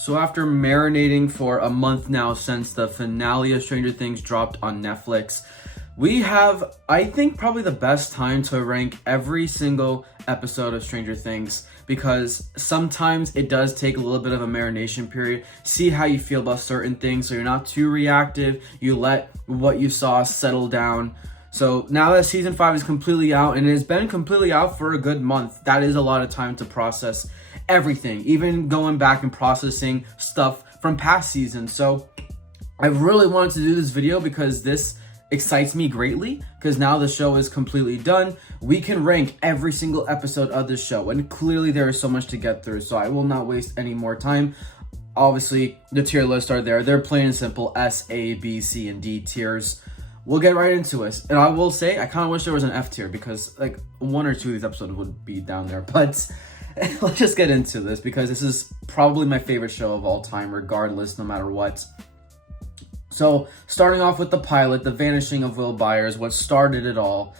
So after marinating for a month now since the finale of Stranger Things dropped on Netflix, we have, I think, probably the best time to rank every single episode of Stranger Things, because sometimes it does take a little bit of a marination period. See how you feel about certain things so you're not too reactive. You let what you saw settle down. So now that season 5 is completely out, and it has been completely out for a good month, that is a lot of time to process everything, even going back and processing stuff from past seasons. So I really wanted to do this video because this excites me greatly, because now the show is completely done. We can rank every single episode of the show, and clearly there is so much to get through, so I will not waste any more time. Obviously, the tier lists are there. They're plain and simple S, A, B, C, and D tiers. We'll get right into it. And I will say, I kind of wish there was an F tier, because like 1 or 2 of these episodes would be down there. But let's just get into this, because this is probably my favorite show of all time, regardless, no matter what. So, starting off with the pilot, the vanishing of Will Byers, what started it all.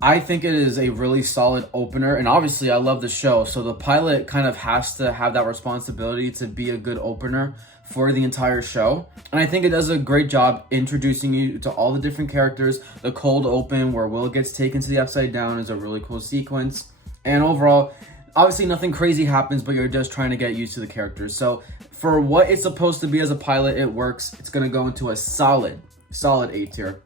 I think it is a really solid opener, and obviously I love the show, so the pilot kind of has to have that responsibility to be a good opener for the entire show. And I think it does a great job introducing you to all the different characters. The cold open where Will gets taken to the Upside Down is a really cool sequence. And overall, obviously nothing crazy happens, but you're just trying to get used to the characters. So for what it's supposed to be as a pilot, it works. It's going to go into a solid A tier.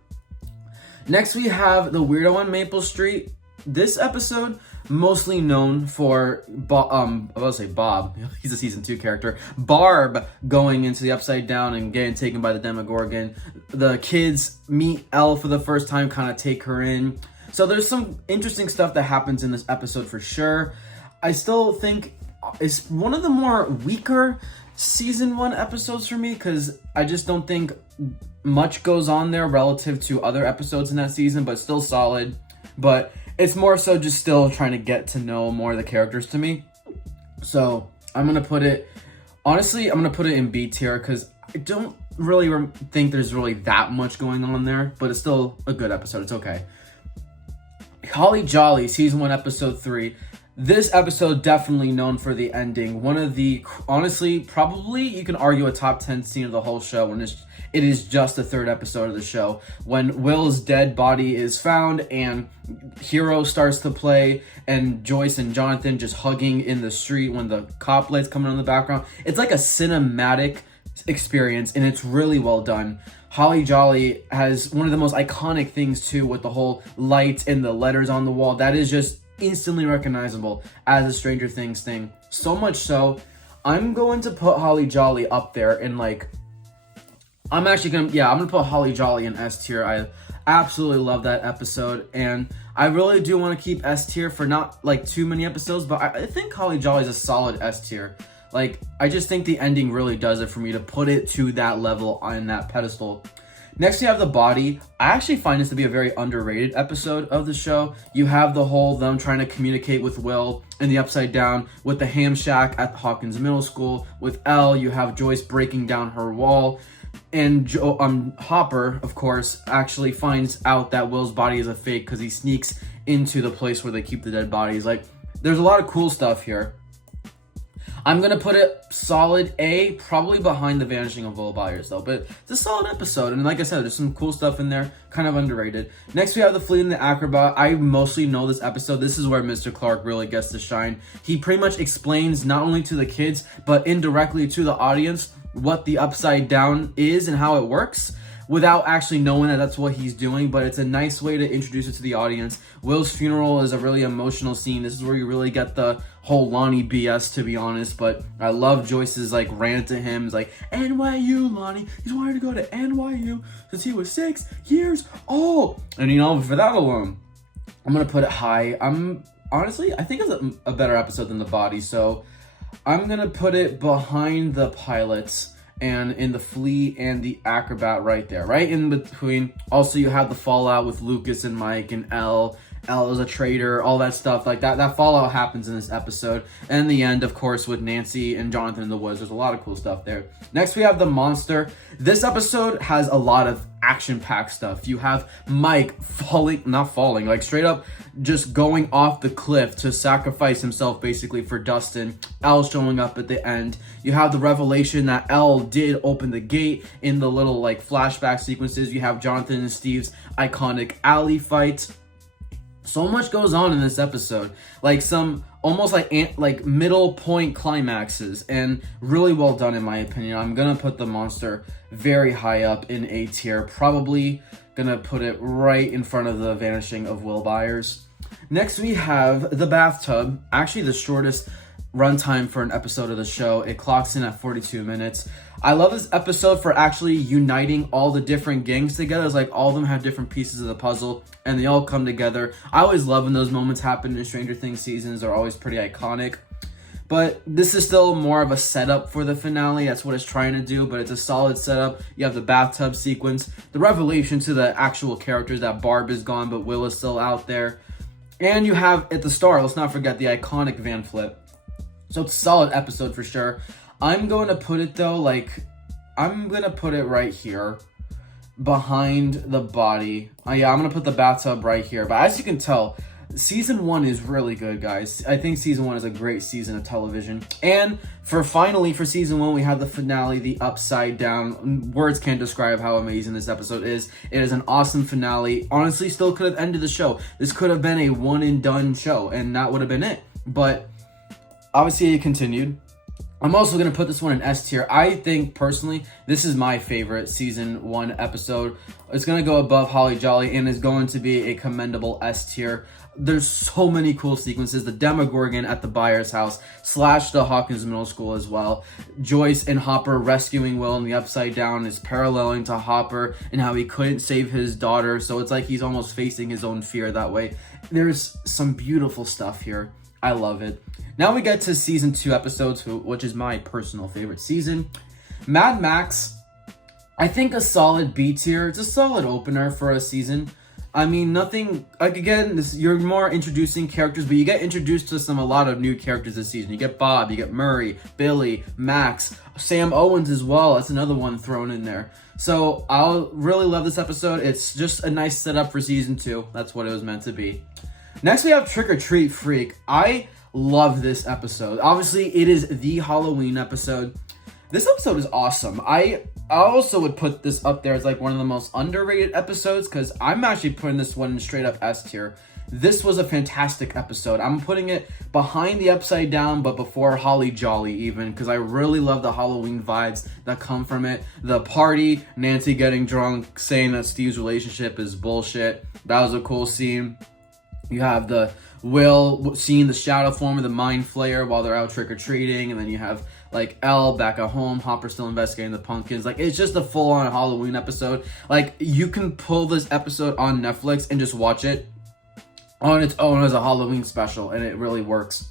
Next, we have The Weirdo on Maple Street. This episode, mostly known for Bob, he's a season 2 character, Barb going into the Upside Down and getting taken by the Demogorgon. The kids meet Elle for the first time, kind of take her in. So there's some interesting stuff that happens in this episode for sure. I still think it's one of the more weaker season 1 episodes for me, because I just don't think much goes on there relative to other episodes in that season, but still solid. But it's more so just still trying to get to know more of the characters to me. So I'm going to put it, honestly, I'm going to put it in B tier, because I don't really think there's really that much going on there, but it's still a good episode. It's okay. Holly Jolly, season 1, episode 3. This episode definitely known for the ending. One of the, honestly, probably you can argue a top 10 scene of the whole show, when it is just the 3rd episode of the show, when Will's dead body is found and Hero starts to play, and Joyce and Jonathan just hugging in the street when the cop lights coming on in the background. It's like a cinematic experience, and it's really well done. Holly Jolly has one of the most iconic things too, with the whole lights and the letters on the wall. That is just instantly recognizable as a Stranger Things thing. So much so, I'm going to put Holly Jolly up there in like, I'm gonna put Holly Jolly in S tier. I absolutely love that episode, and I really do want to keep S tier for not like too many episodes, but I think Holly Jolly is a solid S tier. Like, I just think the ending really does it for me to put it to that level on that pedestal. Next, you have The Body. I actually find this to be a very underrated episode of the show. You have the whole them trying to communicate with Will in the Upside Down, with the ham shack at Hawkins Middle School. With Elle, you have Joyce breaking down her wall. And Hopper, of course, actually finds out that Will's body is a fake, because he sneaks into the place where they keep the dead bodies. Like, there's a lot of cool stuff here. I'm going to put it solid A, probably behind The Vanishing of Will Byers, though. But it's a solid episode. And like I said, there's some cool stuff in there, kind of underrated. Next, we have The Flea and the Acrobat. I mostly know this episode. This is where Mr. Clark really gets to shine. He pretty much explains, not only to the kids, but indirectly to the audience, what the Upside Down is and how it works, without actually knowing that that's what he's doing. But it's a nice way to introduce it to the audience. Will's funeral is a really emotional scene. This is where you really get the whole Lonnie BS, to be honest. But I love Joyce's like rant to him. It's like, NYU, Lonnie. He's wanted to go to NYU since he was 6 years old. And you know, for that alone, I'm gonna put it high. I think it's a better episode than The Body, so I'm gonna put it behind the pilots and in The Flea and the Acrobat, right there, right in between. Also, you have the fallout with Lucas and Mike and Elle. Elle is a traitor, all that stuff like that. That fallout happens in this episode. And in the end, of course, with Nancy and Jonathan in the woods, there's a lot of cool stuff there. Next, we have The Monster. This episode has a lot of action-packed stuff. You have Mike like straight up just going off the cliff to sacrifice himself basically for Dustin. Elle showing up at the end. You have the revelation that Elle did open the gate in the little like flashback sequences. You have Jonathan and Steve's iconic alley fight. So much goes on in this episode, like some almost like middle point climaxes, and really well done in my opinion. I'm gonna put the monster very high up in A tier, probably gonna put it right in front of the vanishing of Will Byers. Next we have the bathtub, actually the shortest runtime for an episode of the show. It clocks in at 42 minutes. I love this episode for actually uniting all the different gangs together. It's like all of them have different pieces of the puzzle and they all come together. I always love when those moments happen in Stranger Things seasons. They're always pretty iconic. But this is still more of a setup for the finale. That's what it's trying to do, but it's a solid setup. You have the bathtub sequence, the revelation to the actual characters that Barb is gone, but Will is still out there. And you have at the start, let's not forget the iconic van flip. So it's a solid episode for sure. I'm going to put it though, I'm going to put it right here behind the body. Yeah, I'm going to put the bathtub right here. But as you can tell, season 1 is really good, guys. I think season 1 is a great season of television. And for season 1, we have the finale, the upside down. Words can't describe how amazing this episode is. It is an awesome finale. Honestly, still could have ended the show. This could have been a one and done show, and that would have been it. But obviously it continued. I'm also going to put this one in S tier. I think, personally, this is my favorite season 1 episode. It's going to go above Holly Jolly and is going to be a commendable S tier. There's so many cool sequences. The Demogorgon at the Byers' house, / the Hawkins Middle School as well. Joyce and Hopper rescuing Will in the Upside Down is paralleling to Hopper and how he couldn't save his daughter. So it's like he's almost facing his own fear that way. There's some beautiful stuff here. I love it. Now we get to season 2 episodes, which is my personal favorite season. Mad Max, I think a solid B tier. It's a solid opener for a season. I mean, nothing, like again, you're more introducing characters, but you get introduced to a lot of new characters this season. You get Bob, you get Murray, Billy, Max, Sam Owens as well. That's another one thrown in there. So I'll really love this episode. It's just a nice setup for season 2. That's what it was meant to be. Next we have Trick or Treat Freak. I love this episode. Obviously, it is the Halloween episode. This episode is awesome. I also would put this up there as like one of the most underrated episodes because I'm actually putting this one in straight up S tier. This was a fantastic episode. I'm putting it behind the Upside Down, but before Holly Jolly even, because I really love the Halloween vibes that come from it. The party, Nancy getting drunk, saying that Steve's relationship is bullshit. That was a cool scene. You have the Will seeing the shadow form of the Mind Flayer while they're out trick-or-treating, and then you have like Elle back at home, Hopper still investigating the pumpkins. Like, it's just a full-on Halloween episode. Like, you can pull this episode on Netflix and just watch it on its own as a Halloween special, and it really works.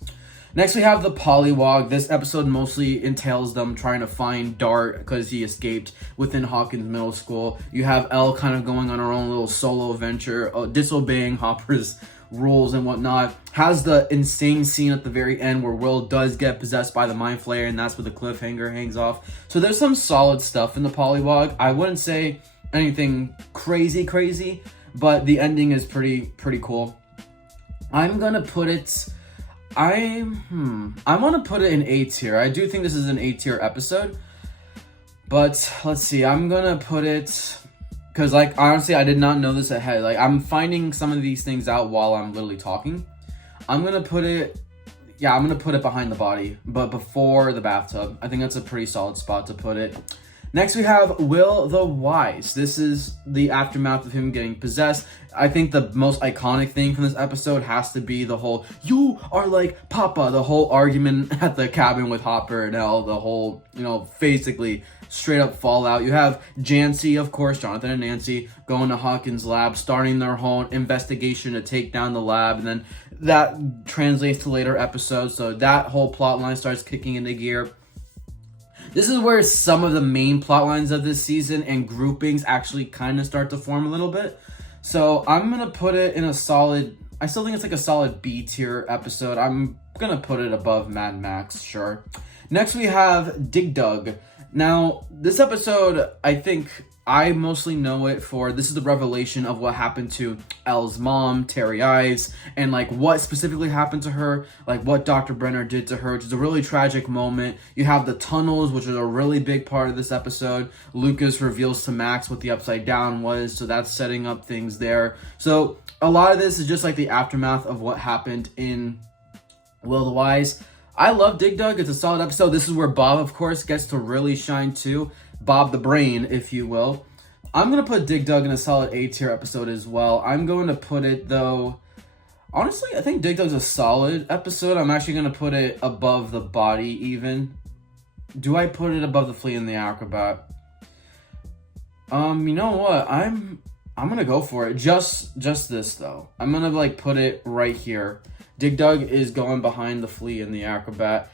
Next, we have the Pollywog. This episode mostly entails them trying to find Dart because he escaped within Hawkins Middle School. You have Elle kind of going on her own little solo adventure, disobeying Hopper's rules and whatnot. Has the insane scene at the very end where Will does get possessed by the Mind Flayer, and that's where the cliffhanger hangs off. So there's some solid stuff in the Pollywog. I wouldn't say anything crazy, but the ending is pretty cool. I'm gonna put it. I want to put it in A tier. I do think this is an A tier episode, but let's see. I'm gonna put it. Because, like, honestly, I did not know this ahead. Like, I'm finding some of these things out while I'm literally talking. I'm going to put it behind the body, but before the bathtub. I think that's a pretty solid spot to put it. Next, we have Will the Wise. This is the aftermath of him getting possessed. I think the most iconic thing from this episode has to be the whole, "You are like Papa," the whole argument at the cabin with Hopper and Elle, the whole, basically straight up fallout. You have Jancy, of course, Jonathan and Nancy, going to Hawkins' lab, starting their whole investigation to take down the lab, and then that translates to later episodes, so that whole plot line starts kicking into gear. This is where some of the main plot lines of this season and groupings actually kind of start to form a little bit. So I'm going to put it in a solid, I still think it's like a solid B tier episode. I'm going to put it above Mad Max, sure. Next we have Dig Dug. Now, this episode, I think I mostly know it for, this is the revelation of what happened to Elle's mom, Terry Ives, and like what specifically happened to her, like what Dr. Brenner did to her, which is a really tragic moment. You have the tunnels, which is a really big part of this episode. Lucas reveals to Max what the Upside Down was, so that's setting up things there. So a lot of this is just like the aftermath of what happened in Will the Wise. I love Dig Dug. It's a solid episode. This is where Bob, of course, gets to really shine too. Bob the Brain, if you will. I'm going to put Dig Dug in a solid A tier episode as well. I'm going to put it, though, honestly, I think Dig Dug's a solid episode. I'm actually going to put it above The Body even. Do I put it above The Flea and the Acrobat? You know what? I'm going to go for it. Just this, though. I'm going to, like, put it right here. Dig Dug is going behind The Flea and the Acrobat.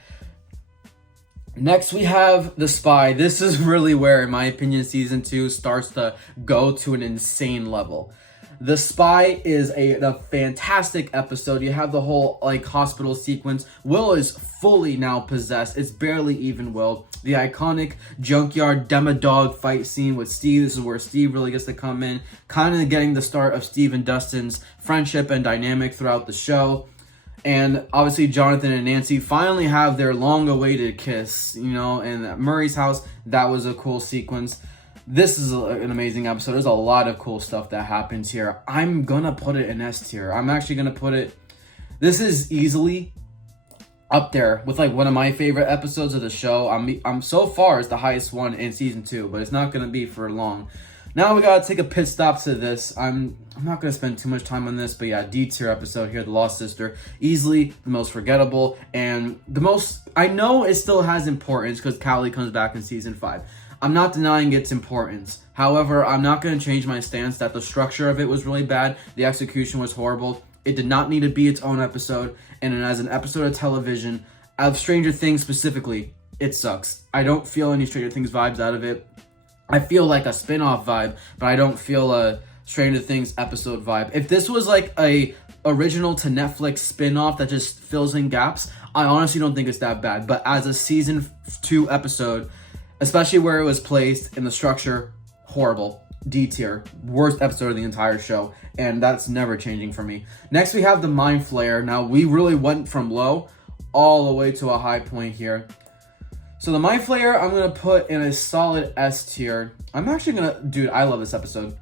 Next, we have The Spy. This is really where, in my opinion, season 2 starts to go to an insane level. The Spy is a fantastic episode. You have the whole like hospital sequence. Will is fully now possessed. It's barely even Will. The iconic junkyard Demodog fight scene with Steve. This is where Steve really gets to come in. Kind of getting the start of Steve and Dustin's friendship and dynamic throughout the show. And obviously Jonathan and Nancy finally have their long-awaited kiss, you know, and at Murray's house. That was a cool sequence. This is an amazing episode. There's a lot of cool stuff that happens here. I'm going to put it in S tier. I'm actually going to put it... This is easily up there with like one of my favorite episodes of the show. I'm so far it's the highest one in season 2, but it's not going to be for long. Now we gotta take a pit stop to this. I'm not gonna spend too much time on this, but yeah, D tier episode here, The Lost Sister. Easily the most forgettable and the most, I know it still has importance because Callie comes back in season 5. I'm not denying its importance. However, I'm not gonna change my stance that the structure of it was really bad. The execution was horrible. It did not need to be its own episode. And as an episode of television, of Stranger Things specifically, it sucks. I don't feel any Stranger Things vibes out of it. I feel like a spin-off vibe, but I don't feel a Stranger Things episode vibe. If this was like a original to Netflix spin-off that just fills in gaps, I honestly don't think it's that bad. But as a season 2 episode, especially where it was placed in the structure, horrible. D tier. Worst episode of the entire show. And that's never changing for me. Next we have the Mind Flayer. Now we really went from low all the way to a high point here. So the Mind Flayer, I'm going to put in a solid S tier. I'm actually going to... Dude, I love this episode.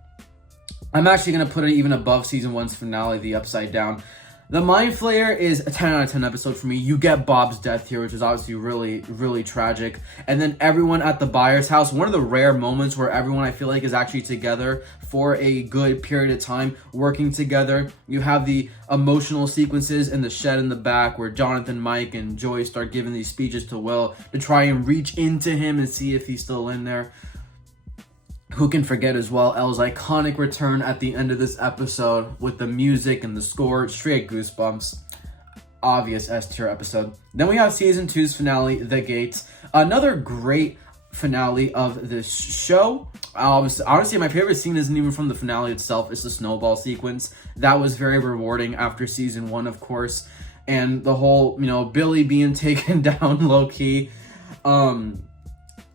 I'm actually going to put it even above Season 1's finale, The Upside Down. The Mind Flayer is a 10 out of 10 episode for me. You get Bob's death here, which is obviously really, really tragic. And then everyone at the Byers' house. One of the rare moments where everyone, I feel like, is actually together for a good period of time, working together. You have the emotional sequences in the shed in the back where Jonathan, Mike, and Joy start giving these speeches to Will to try and reach into him and see if he's still in there. Who can forget as well Elle's iconic return at the end of this episode with the music and the score, straight goosebumps. Obvious S tier episode. Then we have season 2's finale, The Gates. Another great finale of this show. Honestly, my favorite scene isn't even from the finale itself. It's the snowball sequence. That was very rewarding after season 1, of course. And the whole, Billy being taken down low-key.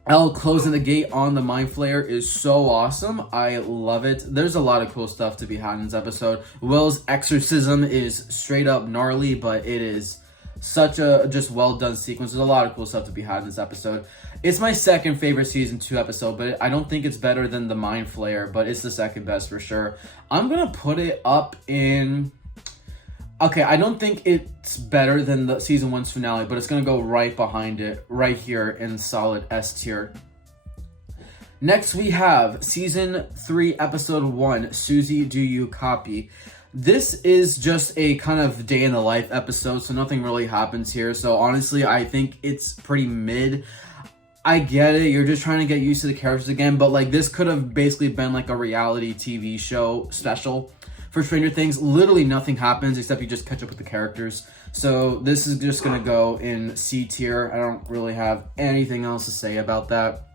Elle closing the gate on the Mind Flayer is so awesome. I love it. There's a lot of cool stuff to be had in this episode. Will's exorcism is straight up gnarly, but it is such a just well done sequence. There's a lot of cool stuff to be had in this episode. It's my second favorite season 2 episode, but I don't think it's better than the Mind Flayer, but it's the second best for sure. I'm gonna put it up in... Okay, I don't think it's better than the season 1's finale, but it's going to go right behind it, right here in solid S tier. Next, we have season 3, episode 1, Susie, Do You Copy? This is just a kind of day in the life episode, so nothing really happens here. So honestly, I think it's pretty mid. I get it, you're just trying to get used to the characters again, but like this could have basically been like a reality TV show special. For Stranger Things, literally nothing happens except you just catch up with the characters. So this is just going to go in C tier. I don't really have anything else to say about that.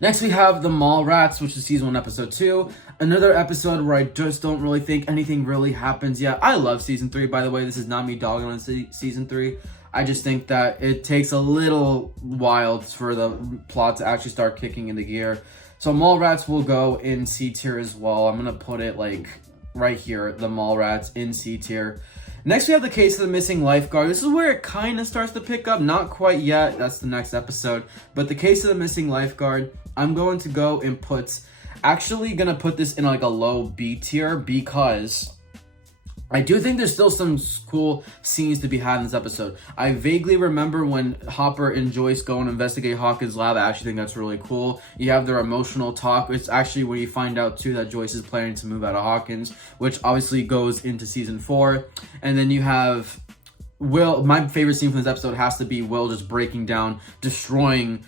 Next, we have The Mallrats, which is season 1, episode 2. Another episode where I just don't really think anything really happens yet. I love season 3, by the way. This is not me dogging on season 3. I just think that it takes a little while for the plot to actually start kicking into gear. So Mallrats will go in C tier as well. I'm going to put it like right here, the Mallrats in C tier. Next, we have the Case of the Missing Lifeguard. This is where it kind of starts to pick up. Not quite yet. That's the next episode. But the Case of the Missing Lifeguard, I'm going to go and actually going to put this in like a low B tier because I do think there's still some cool scenes to be had in this episode. I vaguely remember when Hopper and Joyce go and investigate Hawkins' lab. I actually think that's really cool. You have their emotional talk. It's actually when you find out, too, that Joyce is planning to move out of Hawkins, which obviously goes into season 4. And then you have Will. My favorite scene from this episode has to be Will just breaking down, destroying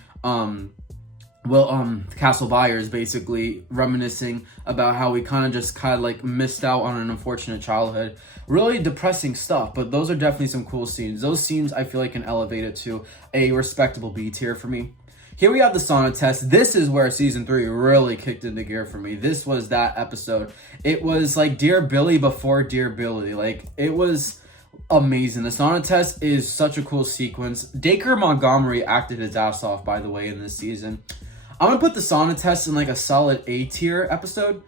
Castle Byers, basically reminiscing about how we kind of like missed out on an unfortunate childhood. Really depressing stuff, but those are definitely some cool scenes. Those scenes I feel like can elevate it to a respectable B tier for me. Here we have the sauna test. This is where season 3 really kicked into gear for me. This was that episode. It was like Dear Billy before Dear Billy. Like, it was amazing. The sauna test is such a cool sequence. Dacre Montgomery acted his ass off, by the way, in this season. I'm going to put the sauna test in like a solid A tier episode.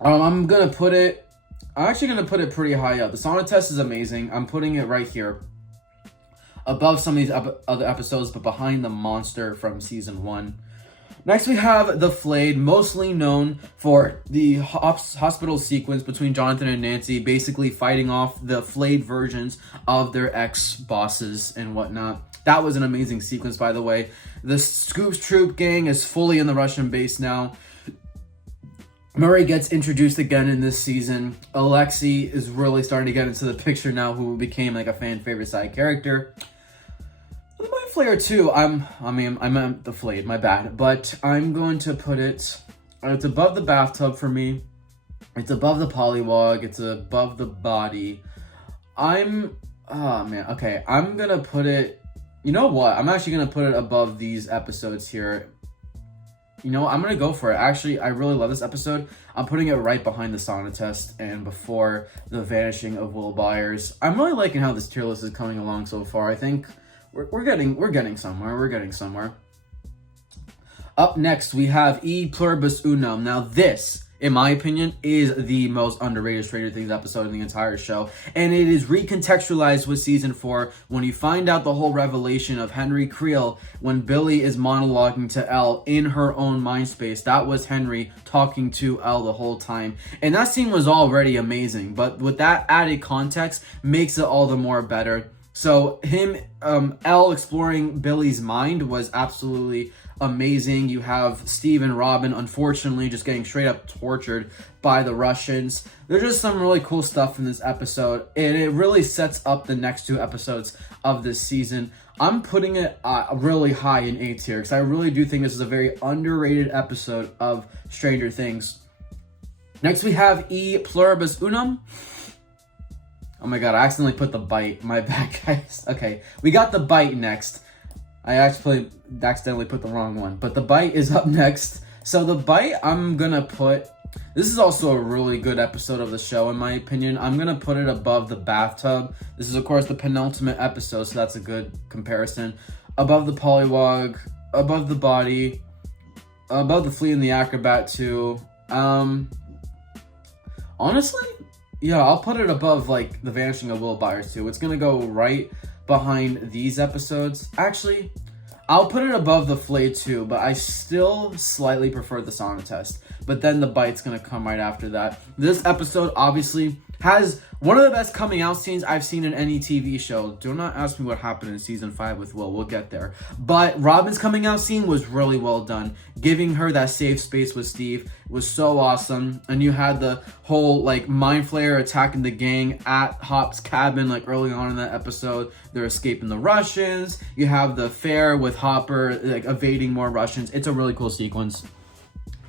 I'm actually going to put it pretty high up. The sauna test is amazing. I'm putting it right here. Above some of these other episodes, but behind the monster from season 1. Next, we have The Flayed, mostly known for the hospital sequence between Jonathan and Nancy, basically fighting off the flayed versions of their ex-bosses and whatnot. That was an amazing sequence, by the way. The Scoops Troop gang is fully in the Russian base now. Murray gets introduced again in this season. Alexei is really starting to get into the picture now, who became like a fan favorite side character. The Mind Flayer too. I meant The Flayed, my bad. But I'm going to put it's above the bathtub for me. It's above the polywog. It's above the body. I'm gonna put it. You know what? I'm actually going to put it above these episodes here. You know what? I'm going to go for it. Actually, I really love this episode. I'm putting it right behind the sauna test and before the vanishing of Will Byers. I'm really liking how this tier list is coming along so far. I think we're getting somewhere. We're getting somewhere. Up next, we have E Pluribus Unum. Now this, in my opinion, is the most underrated Stranger Things episode in the entire show. And it is recontextualized with season 4 when you find out the whole revelation of Henry Creel when Billy is monologuing to Elle in her own mind space. That was Henry talking to Elle the whole time. And that scene was already amazing, but with that added context makes it all the more better. So Elle exploring Billy's mind was absolutely amazing. You have Steve and Robin, unfortunately, just getting straight up tortured by the Russians. There's just some really cool stuff in this episode, and it really sets up the next 2 episodes of this season. I'm putting it really high in A tier, because I really do think this is a very underrated episode of Stranger Things. Next, we have E Pluribus Unum. Oh my god, I accidentally put The Bite. My bad, guys. Okay, we got The Bite next. I actually accidentally put the wrong one. But The Bite is up next. So The Bite, I'm going to put... This is also a really good episode of the show, in my opinion. I'm going to put it above The Bathtub. This is, of course, the penultimate episode, so that's a good comparison. Above The Polywog. Above The Body. Above The Flea and the Acrobat, too. Honestly... Yeah, I'll put it above, like, The Vanishing of Will Byers, too. It's going to go right behind these episodes. Actually, I'll put it above The Flay, too, but I still slightly prefer the sauna test. But then The Bite's going to come right after that. This episode, obviously, has one of the best coming out scenes I've seen in any TV show. Do not ask me what happened in season 5 with Will. We'll get there. But Robin's coming out scene was really well done. Giving her that safe space with Steve was so awesome. And you had the whole, like, Mind Flayer attacking the gang at Hop's cabin, like, early on in that episode. They're escaping the Russians. You have the fair with Hopper, like, evading more Russians. It's a really cool sequence.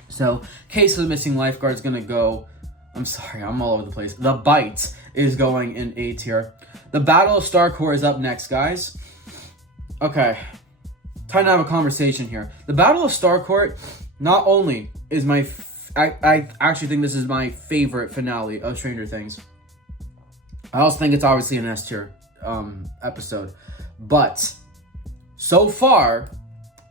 So, Case of the Missing Lifeguard is going to go... I'm sorry, I'm all over the place. The Bite is going in A tier. The Battle of Starcourt is up next, guys. Okay. Time to have a conversation here. The Battle of Starcourt not only is my... I actually think this is my favorite finale of Stranger Things. I also think it's obviously an S tier episode. But so far,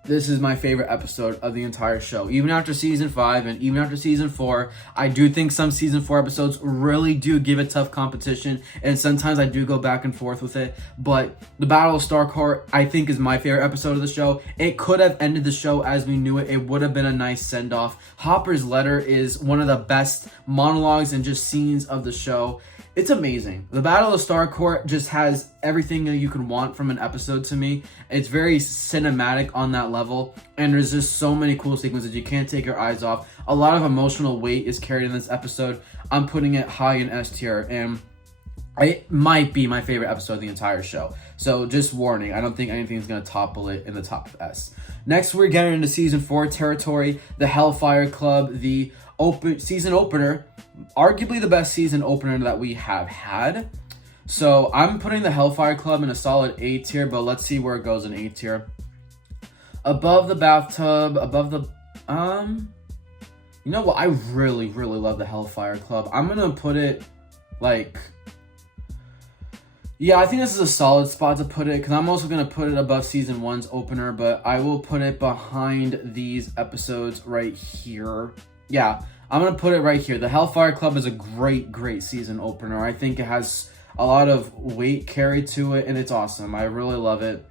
this is my favorite episode of the entire show. Even after season 5 and even after season 4, I do think some season 4 episodes really do give it tough competition, and sometimes I do go back and forth with it. But the Battle of Starcourt, I think, is my favorite episode of the show. It could have ended the show as we knew it. It would have been a nice send-off. Hopper's letter is one of the best monologues and just scenes of the show. It's amazing. The Battle of Starcourt just has everything that you could want from an episode to me. It's very cinematic on that level, and there's just so many cool sequences you can't take your eyes off. A lot of emotional weight is carried in this episode. I'm putting it high in S tier, and it might be my favorite episode of the entire show. So just warning, I don't think anything's going to topple it in the top of S. Next, we're getting into season 4 territory, the Hellfire Club, the season opener, arguably the best season opener that we have had. So I'm putting the Hellfire Club in a solid A tier, but let's see where it goes in A tier. Above the bathtub, above the you know what, I really love the Hellfire Club. I'm gonna put it like, yeah, I think this is a solid spot to put it, because I'm also going to put it above season 1's opener, but I will put it behind these episodes right here. Yeah, I'm going to put it right here. The Hellfire Club is a great season opener. I think it has a lot of weight carried to it, and it's awesome. I really love it.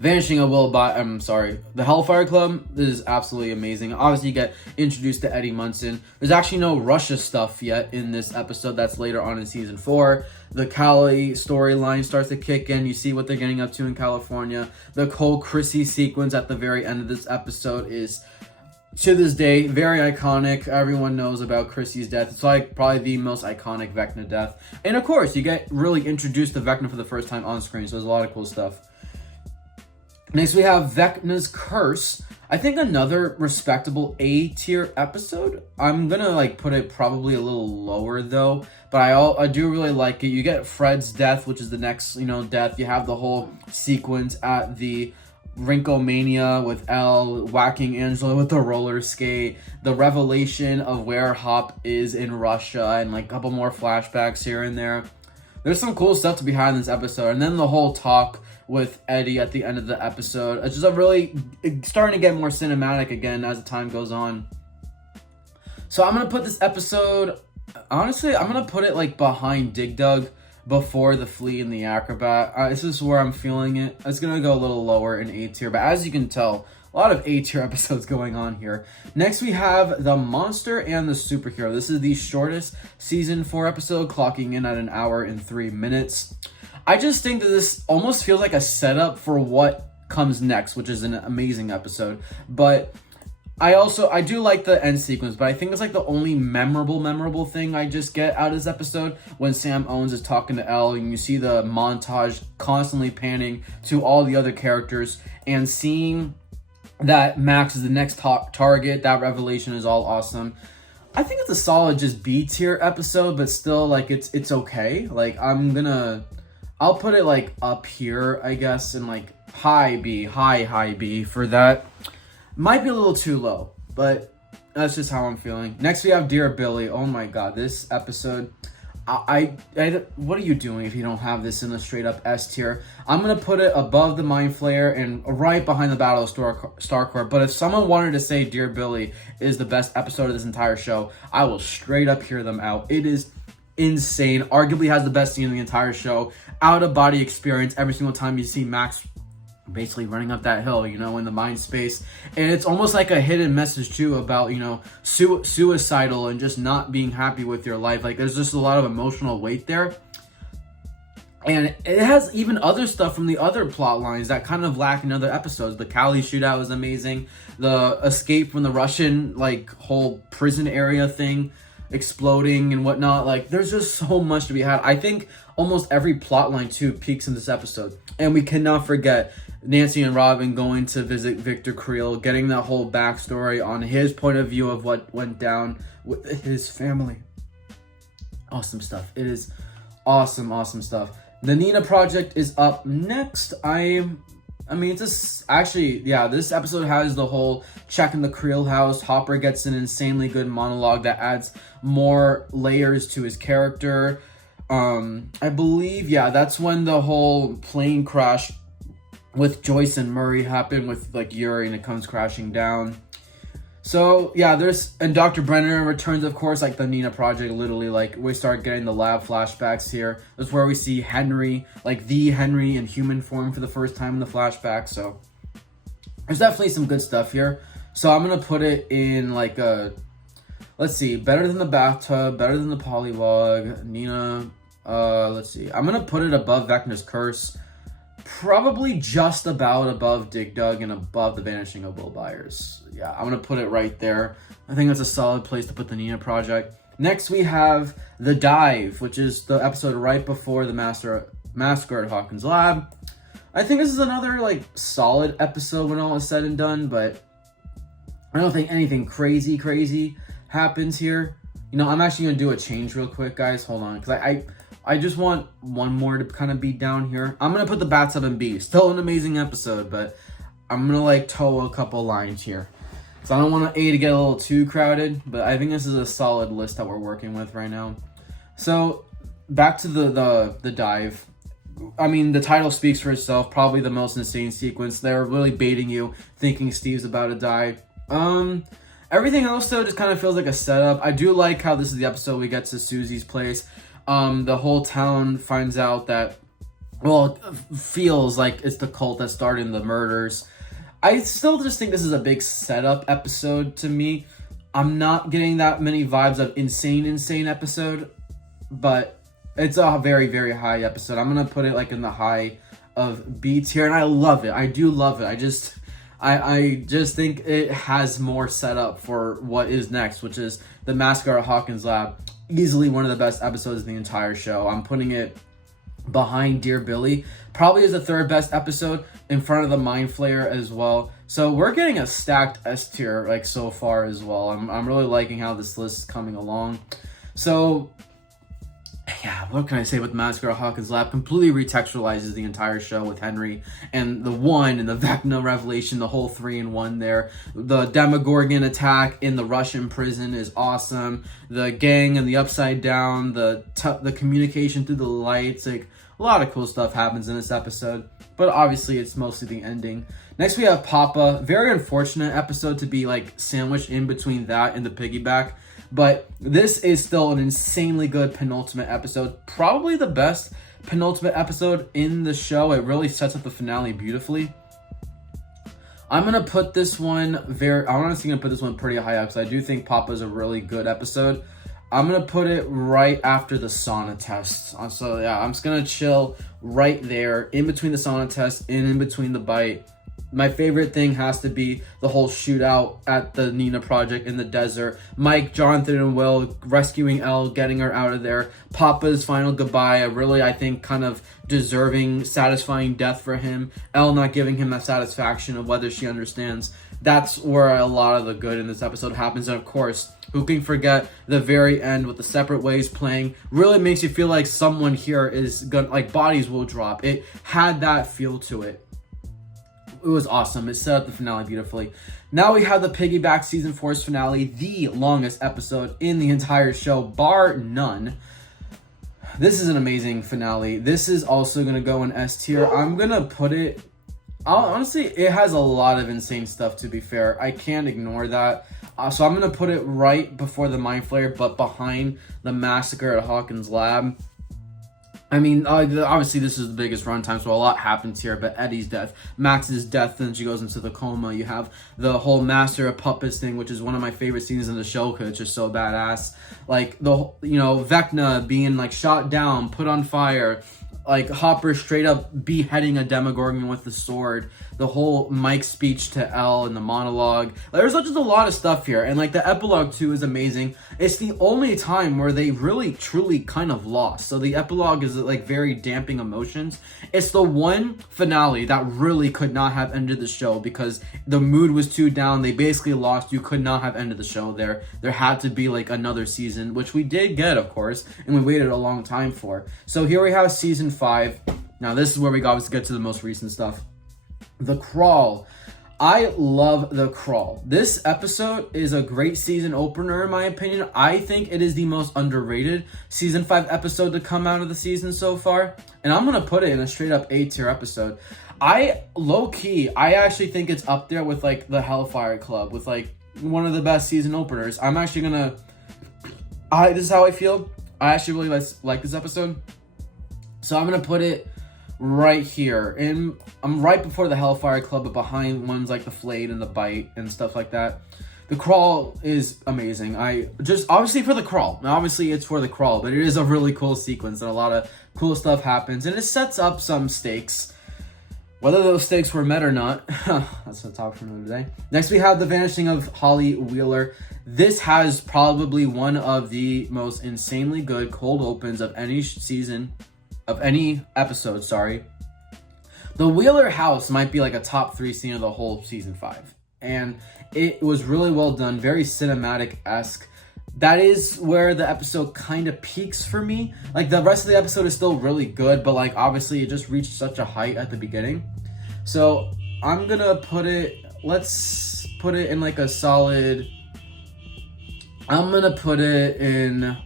Vanishing of Will the Hellfire Club is absolutely amazing. Obviously, you get introduced to Eddie Munson. There's actually no Russia stuff yet in this episode. That's later on in season 4. The Cali storyline starts to kick in. You see what they're getting up to in California. The whole Chrissy sequence at the very end of this episode is, to this day, very iconic. Everyone knows about Chrissy's death. It's like probably the most iconic Vecna death. And of course, you get really introduced to Vecna for the first time on screen. So there's a lot of cool stuff. Next, we have Vecna's Curse. I think another respectable A tier episode. I'm gonna put it probably a little lower though, but I do really like it. You get Fred's death, which is the next death. You have the whole sequence at the Rinkomania with Elle whacking Angela with the roller skate. The revelation of where Hop is in Russia, and a couple more flashbacks here and there. There's some cool stuff to be had in this episode, and then the whole talk with Eddie at the end of the episode. It's just starting to get more cinematic again as the time goes on. So I'm going to put this episode, honestly, I'm going to put it behind Dig Dug, before the Flea and the Acrobat. This is where I'm feeling it. It's going to go a little lower in A tier, but as you can tell, a lot of A tier episodes going on here. Next, we have The Monster and the Superhero. This is the shortest season 4 episode, clocking in at 1 hour and 3 minutes. I just think that this almost feels like a setup for what comes next, which is an amazing episode. But I do like the end sequence, but I think it's the only memorable thing I just get out of this episode, when Sam Owens is talking to Elle, and you see the montage constantly panning to all the other characters, and seeing that Max is the next target. That revelation is all awesome. I think it's a solid just B tier episode, but still it's okay. I'll put it up here, I guess, and high B for that. Might be a little too low, but that's just how I'm feeling. Next, we have Dear Billy. Oh my god, this episode, I what are you doing if you don't have this in the straight up S tier? I'm gonna put it above the Mind Flayer and right behind the Battle of Starcourt. But if someone wanted to say Dear Billy is the best episode of this entire show, I will straight up hear them out. It is insane. Arguably has the best scene in the entire show. Out of body experience every single time you see Max basically running up that hill, in the mind space. And it's almost like a hidden message too about, suicidal and just not being happy with your life. There's just a lot of emotional weight there. And it has even other stuff from the other plot lines that kind of lack in other episodes. The Cali shootout was amazing. The escape from the Russian, whole prison area thing exploding and whatnot. There's just so much to be had. I think almost every plot line too peaks in this episode. And we cannot forget Nancy and Robin going to visit Victor Creel, getting that whole backstory on his point of view of what went down with his family. Awesome stuff. It is awesome stuff. The Nina Project is up next. This episode has the whole check in the Creel house. Hopper gets an insanely good monologue that adds more layers to his character. I believe, yeah, that's when the whole plane crash with Joyce and Murray happened with like Yuri, and it comes crashing down. So yeah, and Dr. Brenner returns, of course, like the Nina Project, literally, like we start getting the lab flashbacks here. That's where we see Henry, like the Henry in human form for the first time in the flashback. So there's definitely some good stuff here. So I'm gonna put it in like let's see, better than the bathtub, better than the polywog, Nina. Let's see, I'm gonna put it above Vecna's Curse. Probably just about above Dig Dug and above The Vanishing of Will Byers. Yeah, I'm going to put it right there. I think that's a solid place to put the Nina Project. Next, we have The Dive, which is the episode right before the Massacre at Hawkins Lab. I think this is another, like, solid episode when all is said and done, but I don't think anything crazy happens here. You know, I'm actually going to do a change real quick, guys. Hold on, because I just want one more to kind of be down here. I'm going to put the Bathtub in B. Still an amazing episode, but I'm going to like toe a couple lines here. So I don't want A to get a little too crowded, but I think this is a solid list that we're working with right now. So back to the dive. I mean, the title speaks for itself. Probably the most insane sequence. They're really baiting you, thinking Steve's about to die. Everything else, though, just kind of feels like a setup. I do like how this is the episode we get to Susie's place. The whole town finds out that, well, feels like it's the cult that started the murders. I still just think this is a big setup episode to me. I'm not getting that many vibes of insane episode, but it's a very, very high episode. I'm going to put it like in the high of B tier, and I love it. I do love it. I just think it has more setup for what is next, which is the Massacre at Hawkins Lab. Easily one of the best episodes of the entire show. I'm putting it behind Dear Billy. Probably is the third best episode, in front of the Mind Flayer as well. So we're getting a stacked S tier like so far as well. I'm really liking how this list is coming along. So yeah, what can I say with Massacre at Hawkins Lab? Completely retextualizes the entire show with Henry and the One and the Vecna revelation, the whole 3-in-1 there. The Demogorgon attack in the Russian prison is awesome. The gang and the Upside Down, the communication through the lights, like a lot of cool stuff happens in this episode. But obviously, it's mostly the ending. Next, we have Papa. Very unfortunate episode to be like sandwiched in between that and the piggyback. But this is still an insanely good penultimate episode. Probably the best penultimate episode in the show. It really sets up the finale beautifully. I'm going to put this one I'm honestly going to put this one pretty high up because I do think Papa's a really good episode. I'm going to put it right after the sauna test. So yeah, I'm just going to chill right there in between the sauna test and in between the bite. My favorite thing has to be the whole shootout at the Nina Project in the desert. Mike, Jonathan, and Will rescuing Elle, getting her out of there. Papa's final goodbye, I think, kind of deserving, satisfying death for him. Elle not giving him that satisfaction of whether she understands. That's where a lot of the good in this episode happens. And of course, who can forget the very end with the Separate Ways playing? Really makes you feel like someone here is gonna, like, bodies will drop. It had that feel to it. It was awesome. It set up the finale beautifully. Now we have the Piggyback Season 4's finale, the longest episode in the entire show, bar none. This is an amazing finale. This is also going to go in S tier. I'm going to put it... honestly, it has a lot of insane stuff, to be fair. I can't ignore that. So I'm going to put it right before the Mind Flayer, but behind the Massacre at Hawkins Lab. I mean, obviously this is the biggest runtime, so a lot happens here, but Eddie's death, Max's death, then she goes into the coma. You have the whole Master of Puppets thing, which is one of my favorite scenes in the show because it's just so badass. Like, Vecna being, like, shot down, put on fire, like, Hopper straight up beheading a Demogorgon with the sword, the whole Mike speech to Elle and the monologue. There's just a lot of stuff here, and, like, the epilogue, too, is amazing. It's the only time where they really, truly kind of lost. So the epilogue is, like, very damping emotions. It's the one finale that really could not have ended the show because the mood was too down. They basically lost. You could not have ended the show there. There had to be, like, another season, which we did get, of course, and we waited a long time for. So here we have Season 5. Now, this is where we got to get to the most recent stuff. The Crawl. I love The Crawl. This episode is a great season opener in my opinion. I think it is the most underrated season 5 episode to come out of the season so far. And I'm going to put it in a straight up A tier episode. I actually think it's up there with like the Hellfire Club, with like one of the best season openers. I'm actually going to, this is how I feel. I actually really like this episode. So I'm going to put it right here, and I'm right before the Hellfire Club, but behind ones like the Flayed and the Bite and stuff like that. The Crawl is amazing. Obviously for the Crawl. Now, obviously it's for the Crawl, but it is a really cool sequence and a lot of cool stuff happens, and it sets up some stakes. Whether those stakes were met or not, that's a topic for another day. Next, we have the vanishing of Holly Wheeler. This has probably one of the most insanely good cold opens of any episode, sorry. The Wheeler house might be like a top 3 scene of the whole season 5. And it was really well done, very cinematic-esque. That is where the episode kind of peaks for me. Like, the rest of the episode is still really good, but like, obviously it just reached such a height at the beginning. So I'm gonna let's put it in like a solid, I'm gonna put it in,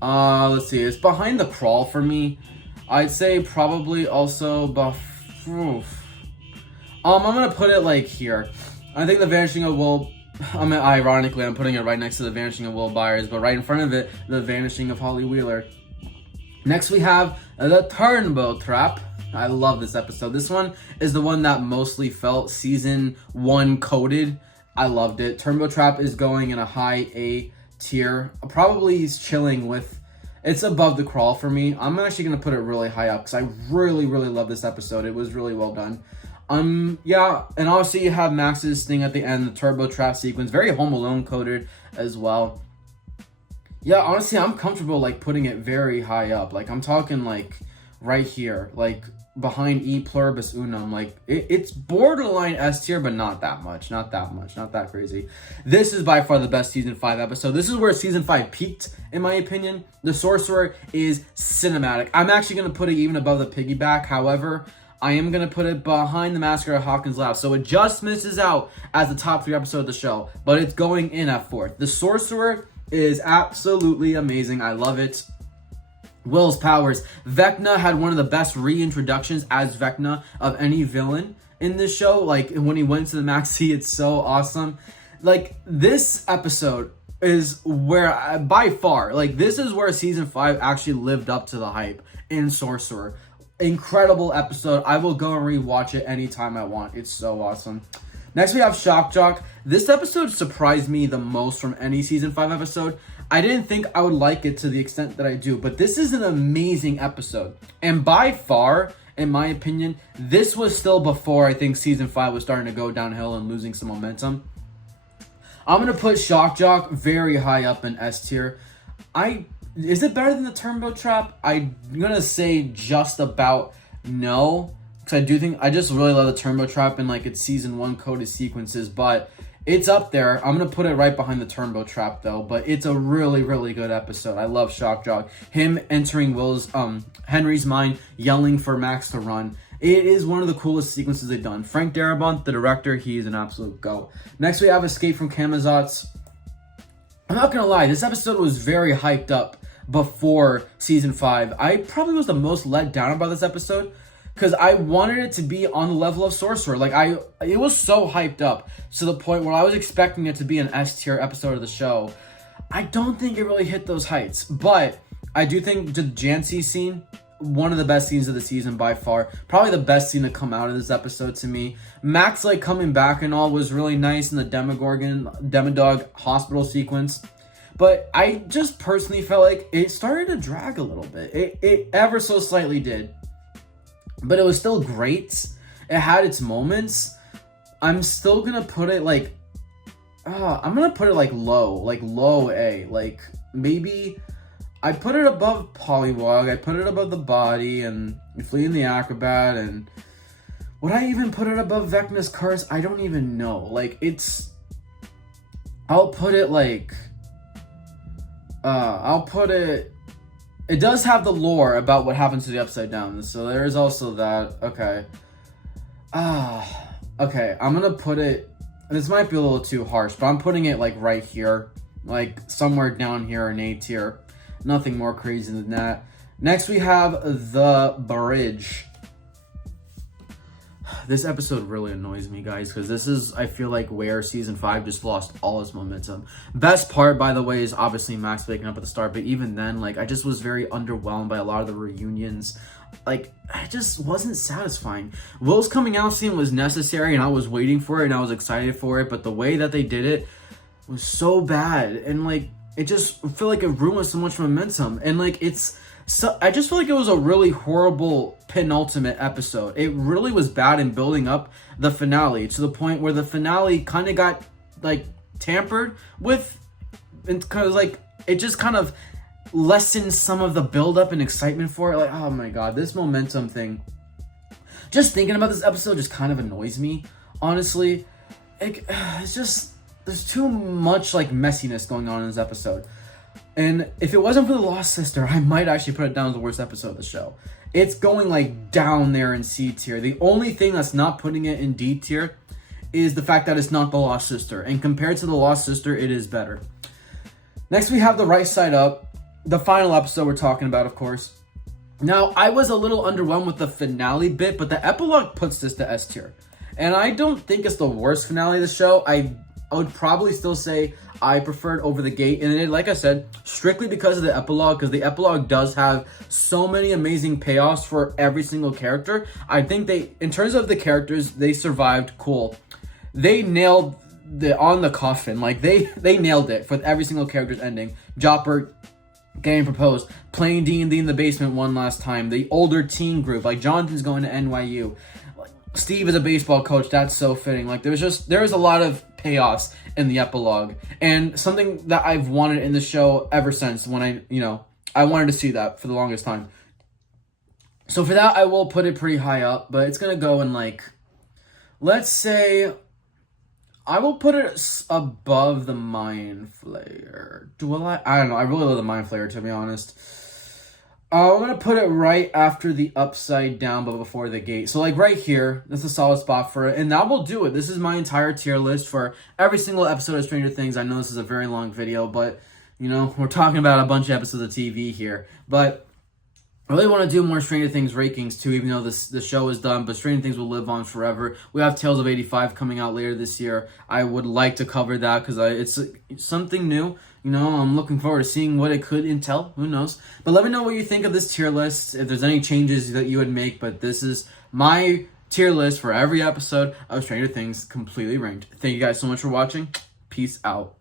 let's see, it's behind The Crawl for me. I'd say probably also I'm gonna put it like here. I think the vanishing of ironically, I'm putting it right next to the vanishing of Will Byers, but right in front of it, the vanishing of Holly Wheeler. Next, we have the Turnbow Trap. I love this episode. This one is the one that mostly felt season 1 coded. I loved it. Turnbow Trap is going in a high A tier. Probably is chilling with, it's above The Crawl for me. I'm actually going to put it really high up because I really, really love this episode. It was really well done. Yeah, and obviously you have Max's thing at the end, the Turbo Trap sequence, very Home Alone coded as well. Yeah, honestly, I'm comfortable like putting it very high up. Like, I'm talking like right here, like behind E Pluribus Unum. Like, it's borderline S tier, but not that much, not that crazy. This is by far the best season 5 episode. This is where season 5 peaked, in my opinion. The Sorcerer is cinematic. I'm actually going to put it even above the Piggyback. However, I am going to put it behind the Massacre at Hawkins Lab. So it just misses out as the top 3 episode of the show, but it's going in at 4th. The Sorcerer is absolutely amazing. I love it. Will's powers. Vecna had one of the best reintroductions as Vecna of any villain in this show. Like, when he went to the Maxi, it's so awesome. Like, this episode is where, by far, like, this is where season 5 actually lived up to the hype in Sorcerer. Incredible episode. I will go and rewatch it anytime I want. It's so awesome. Next, we have Shock Jock. This episode surprised me the most from any season 5 episode. I didn't think I would like it to the extent that I do, but this is an amazing episode. And by far, in my opinion, this was still before I think season 5 was starting to go downhill and losing some momentum. I'm going to put Shock Jock very high up in S tier. Is it better than the Turbo Trap? I'm going to say just about no. Because I just really love the Turbo Trap and like its season 1 coded sequences. But it's up there. I'm going to put it right behind the Turbo Trap though. But it's a really, really good episode. I love Shock Jock. Him entering Henry's mind, yelling for Max to run. It is one of the coolest sequences they've done. Frank Darabont, the director, he's an absolute go. Next we have Escape from Camazotz. I'm not going to lie. This episode was very hyped up before season 5. I probably was the most let down by this episode because I wanted it to be on the level of Sorcerer. Like, it was so hyped up to the point where I was expecting it to be an S tier episode of the show. I don't think it really hit those heights, but I do think the Jancy scene, one of the best scenes of the season by far. Probably the best scene to come out of this episode to me. Max, like, coming back and all was really nice in the Demodog hospital sequence. But I just personally felt like it started to drag a little bit. It ever so slightly did. But it was still great. It had its moments. I'm still going to put it like... I'm going to put it like low A. Like, maybe... I put it above Polywog. I put it above The Body and Flea and the Acrobat. And would I even put it above Vecna's Curse? I don't even know. Like, it's... I'll put it like... It does have the lore about what happens to the Upside Down, so there is also that. Okay. Okay, I'm gonna put it, this might be a little too harsh, but I'm putting it like right here, like somewhere down here in A tier. Nothing more crazy than that. Next we have The Bridge. This episode really annoys me, guys, because this is, I feel like, where season 5 just lost all its momentum. Best part, by the way, is obviously Max waking up at the start, but even then, like, I just was very underwhelmed by a lot of the reunions. Like, it just wasn't satisfying. Will's coming out scene was necessary, and I was waiting for it, and I was excited for it, but the way that they did it was so bad, and, like, it just felt like it ruined so much momentum, and, like, so I just feel like it was a really horrible penultimate episode. It really was bad in building up the finale to the point where the finale kind of got like tampered with, because like it just kind of lessened some of the build up and excitement for it. Like, oh my god, this momentum thing. Just thinking about this episode just kind of annoys me, honestly. It's just, there's too much like messiness going on in this episode. And if it wasn't for The Lost Sister, I might actually put it down as the worst episode of the show. It's going like down there in C tier. The only thing that's not putting it in D tier is the fact that it's not The Lost Sister. And compared to The Lost Sister, it is better. Next, we have The Right Side Up. The final episode we're talking about, of course. Now, I was a little underwhelmed with the finale bit, but the epilogue puts this to S tier. And I don't think it's the worst finale of the show. I would probably still say I preferred Over the Gate, and it, like I said, strictly because of the epilogue, because the epilogue does have so many amazing payoffs for every single character. I think they, in terms of the characters, they survived cool. They nailed on the coffin, like they nailed it for every single character's ending. Jopper getting proposed, playing D&D in the basement one last time, the older teen group, like Jonathan's going to NYU. Steve is a baseball coach, that's so fitting. Like there was a lot of payoffs in the epilogue, and something that I've wanted in the show ever since when I wanted to see that for the longest time. So for that, I will put it pretty high up, but it's gonna go in like, let's say, I will put it above the Mind Flayer. I don't know, I really love the Mind Flayer, to be honest. I'm going to put it right after the Upside Down, but before the Gate. So, like, right here, that's a solid spot for it. And that will do it. This is my entire tier list for every single episode of Stranger Things. I know this is a very long video, but, you know, we're talking about a bunch of episodes of TV here. But I really want to do more Stranger Things rankings, too, even though the show is done. But Stranger Things will live on forever. We have Tales of 85 coming out later this year. I would like to cover that because it's something new. You know, I'm looking forward to seeing what it could entail. Who knows? But let me know what you think of this tier list, if there's any changes that you would make. But this is my tier list for every episode of Stranger Things, completely ranked. Thank you guys so much for watching. Peace out.